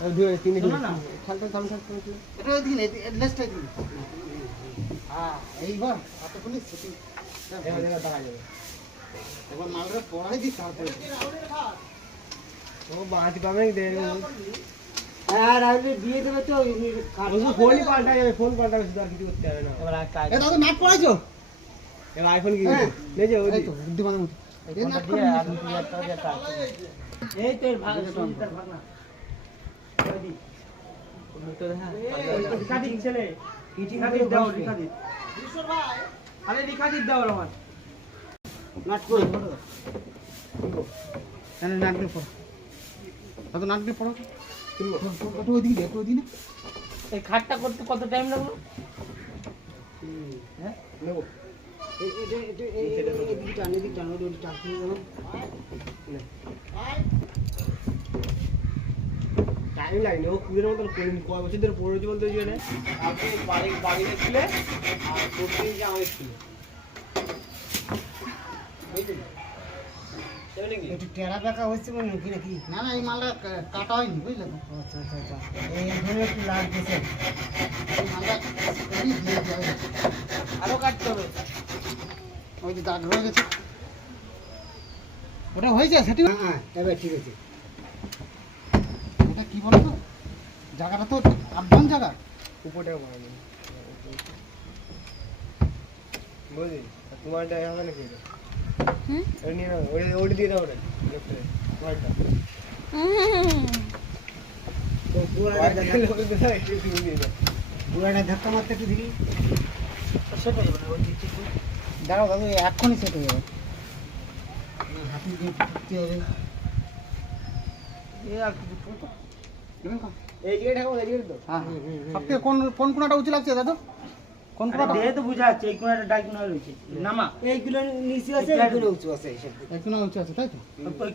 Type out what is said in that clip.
ধরে তিন শোনো না। খালটা থাম থাম থাম এটা দিন লেসটা দিন হ্যাঁ এইবার কতক্ষণ ছুটি এবার দেখা যাবে এবার মালটা পড়াই দিই তারপরে ও বাঁধ পাবে না দেবে আর আগে দিয়ে দেবে তো ফোনই পাল্টা যাবে ফোন পাল্টাবে শুধু আর কিছু করতে হবে না এবার আর কাজ এ দাদা নাট পড়াইছো এবার আইফোন কি হ্যাঁ। নেজে ওই এই তো বুদ্ধিমানের মতো এই নাট দিয়ে আর 2000 টাকা দিয়ে কাজ এই তো ভাগ সুন্দর ভাগ না ওই দি মুখটা দেখা রিখাদিক ছেলে রিখাদিক দাও রিখাদিক আরে রিখাদিক দাও রহমান নাট পড়ো কেন নাট দিয়ে পড়ো দাদা নাট দিয়ে পড়ো কত ওইদিকে দেখো ওইদিকে এই খাটটা করতে কত টাইম লাগলো হ্যাঁ নেবো টাইম লাগেনি ও কুড়ির মতন কয় বছর ধরে পড়েছি বলতে ওইখানে আপনি বাড়িতে ছিলে আর প্রতিদিন যে আমাদের ছিল একটু টেরা বেঁকা হচ্ছে মনে নাকি নাকি না না এই মালটা কাটা হয়নি বুঝলে তো আচ্ছা আচ্ছা আচ্ছা এই ধরে একটু লাগ দিয়েছে এই মালটা এই দিয়ে দেওয়া হয়েছে। আরো কাটতে হবে ওই যে দাগ হয়ে গেছে ওটা হয়েছে সেটি হ্যাঁ এবার ঠিক আছে এটা কি বলো তো জায়গাটা তো আপডাউন জায়গা উপরটাও পাইনি বুঝলি তোমারটা হবে নাকি এটা নিয়ে নাও ওটা দিয়ে দাও ওটা লেফটে তোমারটা তো পুরাটা ধাক্কা মারতে একটু দিবি সেট হয়ে যাবে ওই দিকটা দাঁড়াও দাদু এক্ষুনি সেট হয়ে যাবে হাতি দিয়ে ঢুকতে হবে এই আর কিছু ফুটো এই যে ঠাকুর এই যে তো হ্যাঁ সব থেকে কোন কোন কোনাটা উঁচু লাগছে দাদু কোন কোনাটা দেহে তো বুঝা যাচ্ছে এই কোণাটা ডাই কোণা রয়েছে নামা এইগুলো নিচু আছে এইগুলো উঁচু আছে এই কোনা উঁচু আছে তাই তো ওই